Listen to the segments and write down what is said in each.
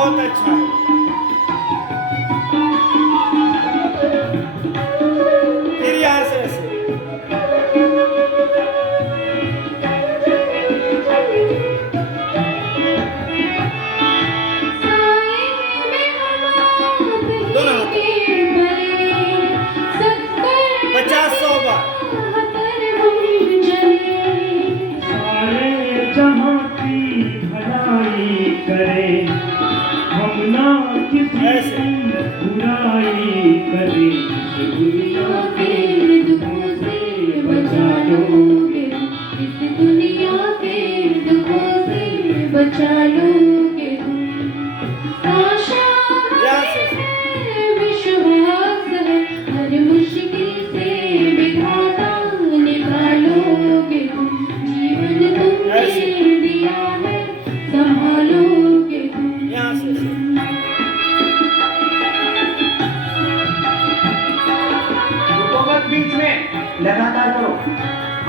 बहुत अच्छा है। फिर यहाँ से ऐसे दोनों हाथ 50-100 बार। जहाँ की भलाई करे हम ना किसी बुराई करे, इस दुनिया के दुखों से बचा लोगे, इस दुनिया के दुखों से बचा लोगे तुम। आशा है, विश्वास है, हर मुश्किल से विधाता निकालोगे तुम। जीवन तुमने दिया है, संभालोगे तुम। यहाँ से बीच में लगातार करो।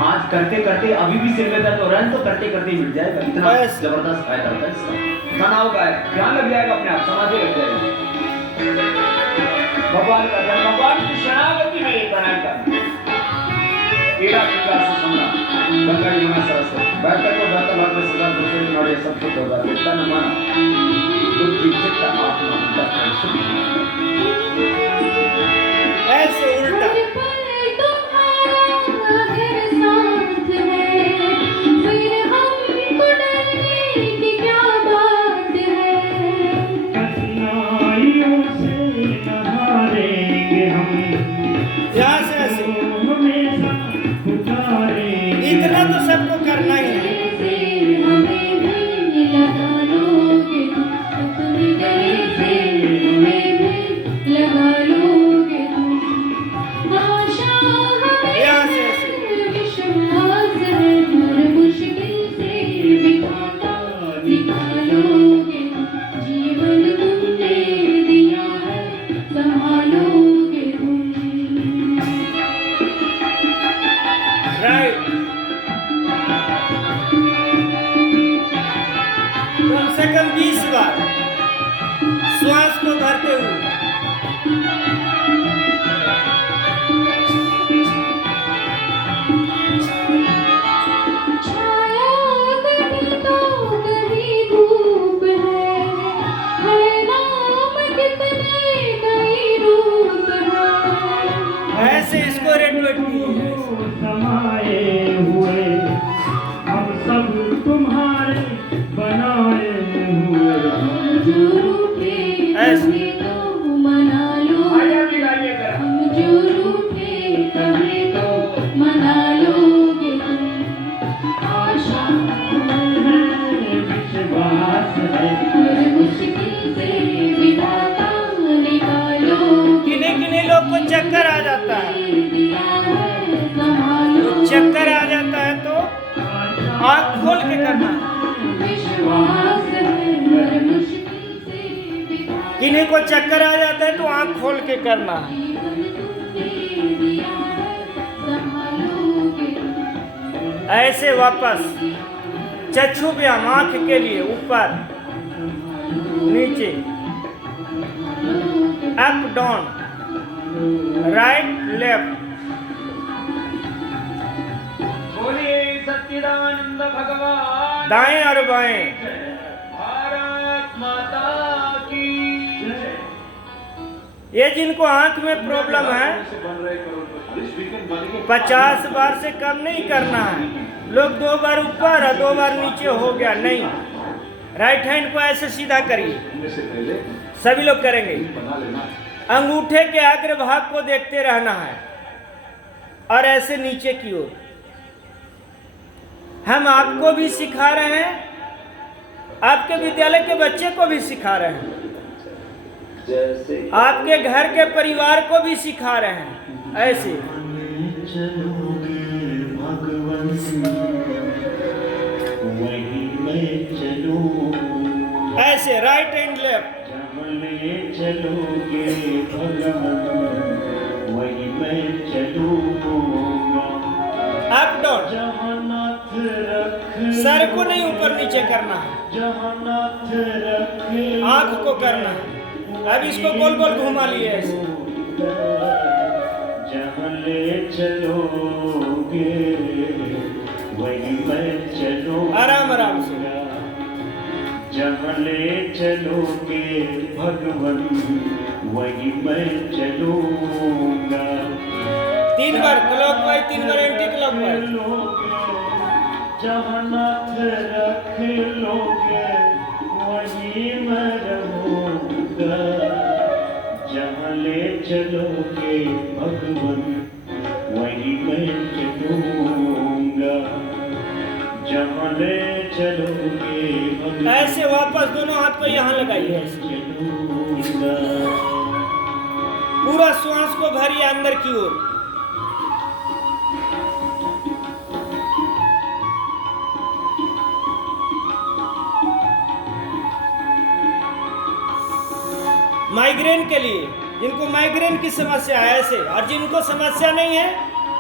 आज करते करते अभी भी सिर में दर्द हो रहा है तो करते करते मिट जाएगा। इतना जबरदस्त फायदा होता है इसका। तनाव का है, ध्यान लग जाएगा अपने आप, समाधि लग जाएगा। भगवान का ध्यान, भगवान की शरणागति में ये प्राणायाम करना। पीड़ा पीड़ा से सुनना, गंगा यमुना सरस्वती। बेहतर को बेहतर भाग में सदा दूसरे की नाड़ी सब शुद्ध होगा। तन मन बुद्धि चित्त आत्मा अंतःकरण शुद्ध। ऐसे उल्टा इतना तो सबको करना ही है। कम से कम 20 बार श्वास को भरते हुए। ऐसे इसको रेडिएट समाये हुए हम सब तुम्हारे बनाए हुए। ऐसे मना लो, हम जो रूठे कभी तो मना लोगे तुम। आशा है, विश्वास है, हर मुश्किल से विधाता निकालोगे। किन्हीं लोग को चक्कर आ जाता है। चक्कर आ जाता है तो आँख खोल के करना। किन्हीं को चक्कर आ जाता है तो आँख खोल के करना है। ऐसे वापस चक्षु व्यायाम, आँख के लिए ऊपर नीचे, अप डाउन, राइट लेफ्ट। बोलिए सच्चिदानंद भगवान। दाएं और बाएं। भारत माता की। ये जिनको आंख में प्रॉब्लम है 50 बार से कम नहीं करना है। लोग 2 बार ऊपर और 2 बार नीचे हो गया, नहीं। राइट हैंड को ऐसे सीधा करिए, सभी लोग करेंगे। अंगूठे के अग्रभाग को देखते रहना है और ऐसे नीचे की ओर। हम आपको भी सिखा रहे हैं, आपके विद्यालय के बच्चे को भी सिखा रहे हैं, आपके घर के परिवार को भी सिखा रहे हैं। ऐसे ऐसे राइट एंड लेफ्ट। चलोगे वही मैं चलूंगा। अप डाउन, जहाँ नाथ रख सर सर को नहीं ऊपर नीचे करना है, आंख को करना है। अब इसको गोल गोल घुमा लिए ऐसे। जहाँ ले चलोगे वहीं मैं चलूंगा, आराम आराम से। जहाँ ले चलोगे भगवन वहीं मैं चलूंगा। 3 बार क्लॉकवाइज, 3 बार एंटी क्लॉकवाइज। जहाँ नाथ रख लोगे वहीं मैं रहूंगा, जहाँ ले चलोगे भगवन वहीं मैं चलूंगा, जहाँ ले चलोगे भगवन। ऐसे वापस दोनों हाथ को यहाँ लगाइए ऐसे। चलूंगा। पूरा श्वास को भरिए अंदर की ओर। माइग्रेन के लिए, जिनको माइग्रेन की समस्या है ऐसे, और जिनको समस्या नहीं है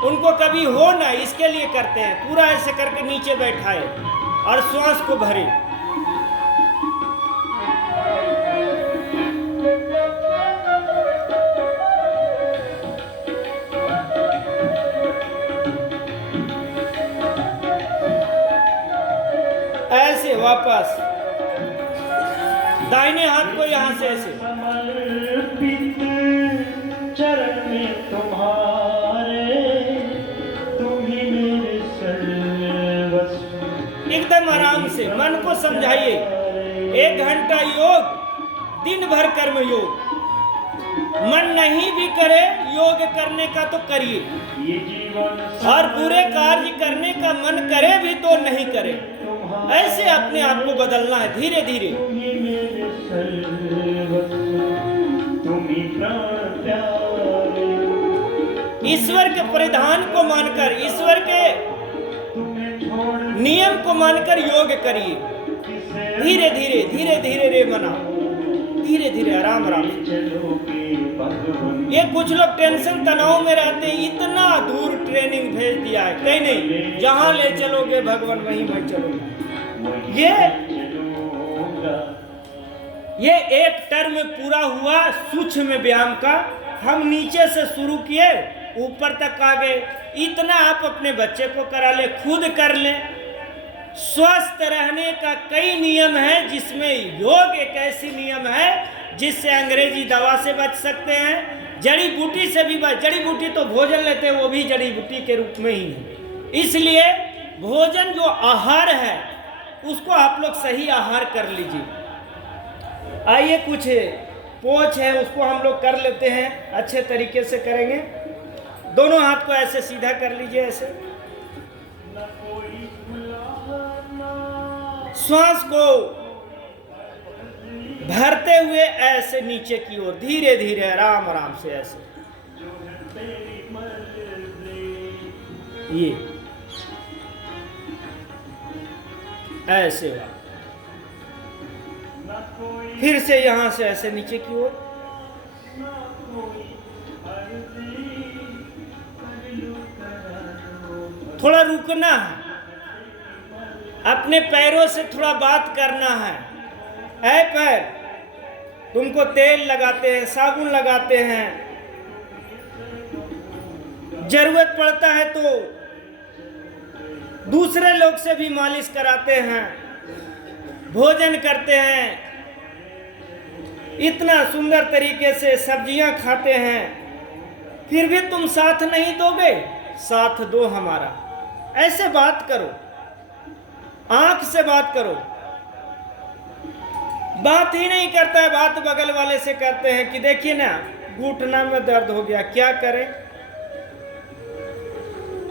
उनको कभी हो ना, इसके लिए करते हैं। पूरा ऐसे करके नीचे बैठाए और श्वास को भरे। ऐसे वापस दाहिने हाथ को यहाँ से ऐसे समर्पित चरण में तुम्हारे, तुम ही मेरे सर्वस्व। एकदम आराम से मन को समझाइए। 1 घंटा योग, दिन भर कर्म योग। मन नहीं भी करे योग करने का तो करिए, ये जीवन और बुरे कार्य करने का मन करे भी तो नहीं करे। ऐसे अपने आप को बदलना है धीरे धीरे। तुम ही मेरे सर्वस्व, तुम ही प्राण प्यारे। ईश्वर के परिधान को मानकर, ईश्वर के तुम्हें छोड़ नियम को मानकर योग करिए। किसे धीरे धीरे धीरे धीरे रे मना, धीरे धीरे आराम आराम से। चलोगे भगवन। ये कुछ लोग टेंशन तनाव में रहते हैं, इतना दूर ट्रेनिंग भेज दिया है। कहीं नहीं, जहां ले चलोगे भगवान वहीं मैं चलूंगा। ये एक टर्म पूरा हुआ सूक्ष्म व्यायाम का। हम नीचे से शुरू किए, ऊपर तक आ गए। इतना आप अपने बच्चे को करा ले, खुद कर ले। स्वस्थ रहने का कई नियम है, जिसमें योग एक ऐसी नियम है जिससे अंग्रेजी दवा से बच सकते हैं, जड़ी बूटी से भी बच। जड़ी बूटी तो भोजन लेते हैं, वो भी जड़ी बूटी के रूप में ही है। इसलिए भोजन जो आहार है उसको आप लोग सही आहार कर लीजिए। आइए कुछ पोच है उसको हम लोग कर लेते हैं, अच्छे तरीके से करेंगे। दोनों हाथ को ऐसे सीधा कर लीजिए, ऐसे। श्वास को भरते हुए ऐसे नीचे की ओर धीरे धीरे आराम आराम से ऐसे। ये ऐसे हुआ। फिर से यहां से ऐसे नीचे की ओर। थोड़ा रुकना है, अपने पैरों से थोड़ा बात करना है। ऐ पैर, तुमको तेल लगाते हैं, साबुन लगाते हैं, जरूरत पड़ता है तो दूसरे लोग से भी मालिश कराते हैं, भोजन करते हैं, इतना सुंदर तरीके से सब्जियां खाते हैं, फिर भी तुम साथ नहीं दोगे। साथ दो हमारा। ऐसे बात करो, आंख से बात करो। बात ही नहीं करता है, बात बगल वाले से करते हैं कि देखिए ना घुटना में दर्द हो गया, क्या करें।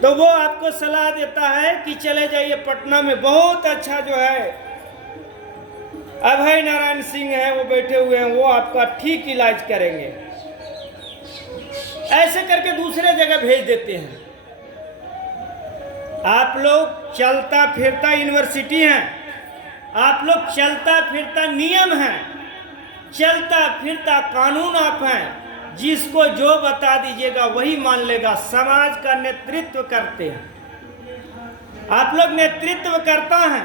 तो वो आपको सलाह देता है कि चले जाइए पटना में, बहुत अच्छा जो है अभय नारायण सिंह है, वो बैठे हुए हैं, वो आपका ठीक इलाज करेंगे। ऐसे करके दूसरे जगह भेज देते हैं। आप लोग चलता फिरता यूनिवर्सिटी हैं, आप लोग चलता फिरता नियम हैं, चलता फिरता कानून आप हैं। जिसको जो बता दीजिएगा वही मान लेगा। समाज का नेतृत्व करते हैं आप लोग, नेतृत्व करता है।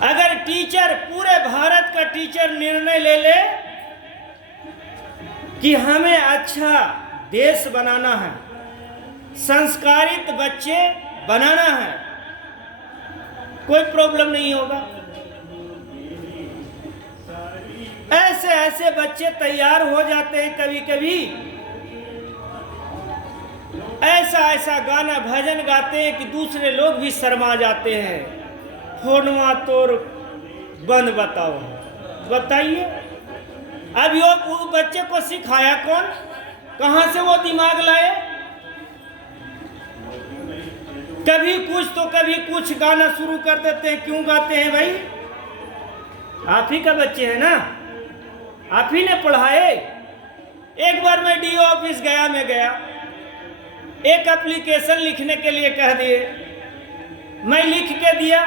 अगर टीचर, पूरे भारत का टीचर निर्णय ले ले कि हमें अच्छा देश बनाना है, संस्कारित बच्चे बनाना है, कोई प्रॉब्लम नहीं होगा। ऐसे ऐसे बच्चे तैयार हो जाते हैं कभी कभी, ऐसा ऐसा गाना भजन गाते हैं कि दूसरे लोग भी शर्मा जाते हैं। फोनवा तोर बंद बताओ, बताइए अब वो बच्चे को सिखाया कौन, कहां से वो दिमाग लाए? कभी कुछ तो कभी कुछ गाना शुरू कर देते हैं। क्यों गाते हैं भाई? आप ही का बच्चे हैं ना, आप ही ने पढ़ाए। एक बार मैं डीओ ऑफिस गया, एक एप्लीकेशन लिखने के लिए कह दिए, मैं लिख के दिया,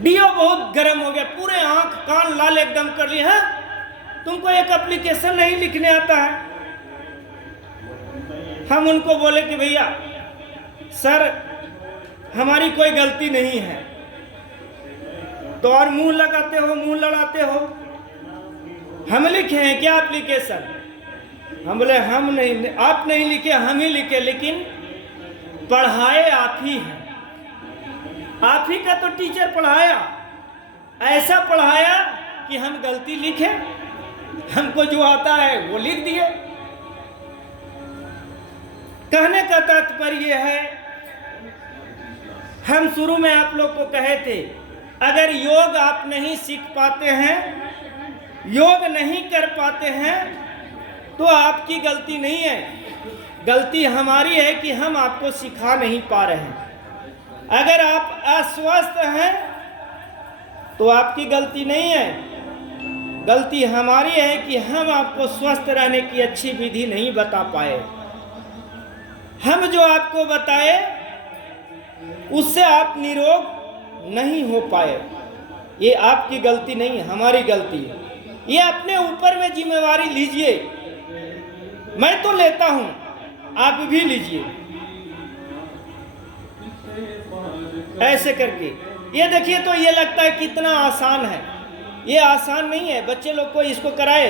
डीओ बहुत गर्म हो गया, पूरे आंख कान लाल एकदम कर लिए। हाँ, तुमको एक एप्लीकेशन नहीं लिखने आता है? हम उनको बोले कि भैया सर हमारी कोई गलती नहीं है। तो और मुंह लगाते हो, मुंह लड़ाते हो, हम लिखे हैं क्या एप्लीकेशन? हम बोले हम नहीं, आप नहीं लिखे, हम ही लिखे, लेकिन पढ़ाए आप ही हैं। आप ही का तो टीचर पढ़ाया, ऐसा पढ़ाया कि हम गलती लिखे, हमको जो आता है वो लिख दिए। कहने का तात्पर्य है, हम शुरू में आप लोग को कहे थे, अगर योग आप नहीं सीख पाते हैं, योग नहीं कर पाते हैं, तो आपकी गलती नहीं है, गलती हमारी है कि हम आपको सिखा नहीं पा रहे हैं। अगर आप अस्वस्थ हैं तो आपकी गलती नहीं है, गलती हमारी है कि हम आपको स्वस्थ रहने की अच्छी विधि नहीं बता पाए। हम जो आपको बताए उससे आप निरोग नहीं हो पाए, ये आपकी गलती नहीं, हमारी गलती है। ये अपने ऊपर में जिम्मेवारी लीजिए, मैं तो लेता हूं, आप भी लीजिए। ऐसे करके ये देखिए, तो ये लगता है कितना आसान है, ये आसान नहीं है। बच्चे लोग को इसको कराए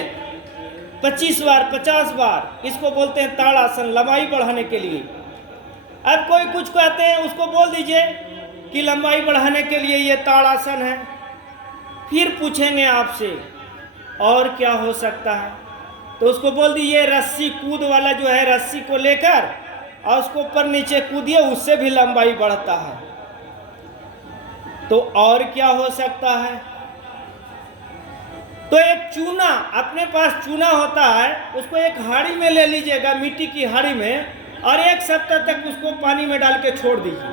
25 बार 50 बार, इसको बोलते हैं ताड़ासन, लंबाई बढ़ाने के लिए। अब कोई कुछ कहते हैं, उसको बोल दीजिए कि लंबाई बढ़ाने के लिए ये ताड़ासन है, फिर पूछेंगे आपसे और क्या हो सकता है, तो उसको बोल दीजिए रस्सी कूद वाला जो है, रस्सी को लेकर और उसको ऊपर नीचे कूदिए, उससे भी लंबाई बढ़ता है। तो और क्या हो सकता है? तो एक चूना, अपने पास चूना होता है, उसको एक हाड़ी में ले लीजिएगा, मिट्टी की हाड़ी में, और 1 सप्ताह तक उसको पानी में डाल के छोड़ दीजिए,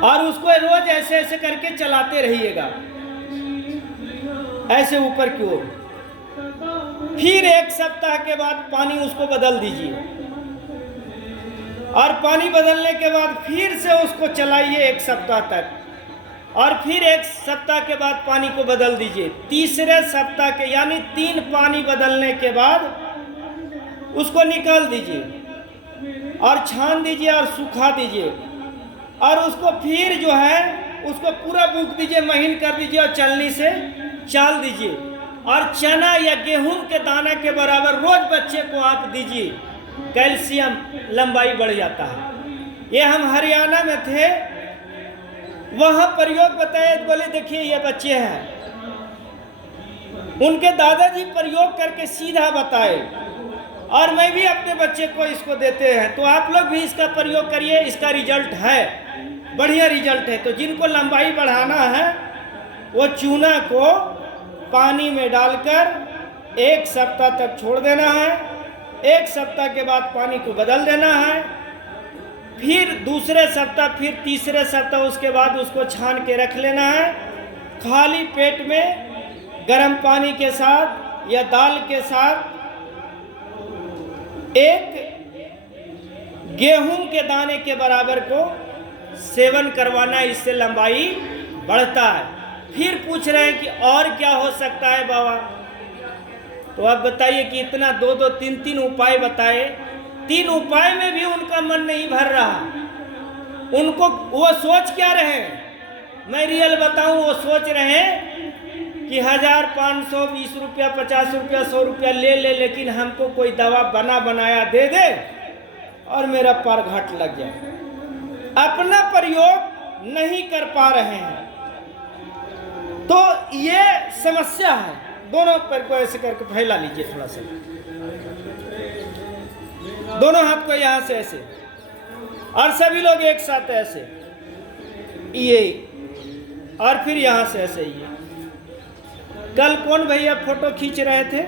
और उसको रोज ऐसे ऐसे करके चलाते रहिएगा, ऐसे ऊपर की ओर। फिर 1 सप्ताह के बाद पानी उसको बदल दीजिए, और पानी बदलने के बाद फिर से उसको चलाइए 1 सप्ताह तक, और फिर 1 सप्ताह के बाद पानी को बदल दीजिए। तीसरे सप्ताह के यानी 3 पानी बदलने के बाद उसको निकाल दीजिए और छान दीजिए और सुखा दीजिए, और उसको फिर जो है उसको पूरा बूक दीजिए, महीन कर दीजिए और चलनी से चाल दीजिए, और चना या गेहूं के दाना के बराबर रोज बच्चे को आप दीजिए, कैल्शियम लंबाई बढ़ जाता है। ये हम हरियाणा में थे, वहां प्रयोग बताए, बोले देखिए ये बच्चे हैं, उनके दादाजी प्रयोग करके सीधा बताए, और मैं भी अपने बच्चे को इसको देते हैं। तो आप लोग भी इसका प्रयोग करिए, इसका रिजल्ट है, बढ़िया रिजल्ट है। तो जिनको लंबाई बढ़ाना है वो चूना को पानी में डालकर 1 सप्ताह तक छोड़ देना है, 1 सप्ताह के बाद पानी को बदल देना है, फिर दूसरे सप्ताह, फिर तीसरे सप्ताह, उसके बाद उसको छान के रख लेना है। खाली पेट में गर्म पानी के साथ या दाल के साथ 1 गेहूं के दाने के बराबर को सेवन करवाना, इससे लंबाई बढ़ता है। फिर पूछ रहे हैं कि और क्या हो सकता है बाबा? तो आप बताइए कि इतना 2-2 3-3 उपाय बताए, 3 उपाय में भी उनका मन नहीं भर रहा। उनको वो सोच क्या रहे, मैं रियल बताऊं, वो सोच रहे कि 1000, 500, 20 रुपया, 50 रुपया, 100 रुपया ले ले, लेकिन हमको कोई दवा बना बनाया दे दे और मेरा पार घाट लग जाए। अपना प्रयोग नहीं कर पा रहे हैं, तो ये समस्या है। दोनों पैर को ऐसे करके फैला लीजिए थोड़ा सा, दोनों हाथ को यहां से ऐसे, और सभी लोग एक साथ ऐसे, ये, और फिर यहां से ऐसे। ये कल कौन भैया फोटो खींच रहे थे?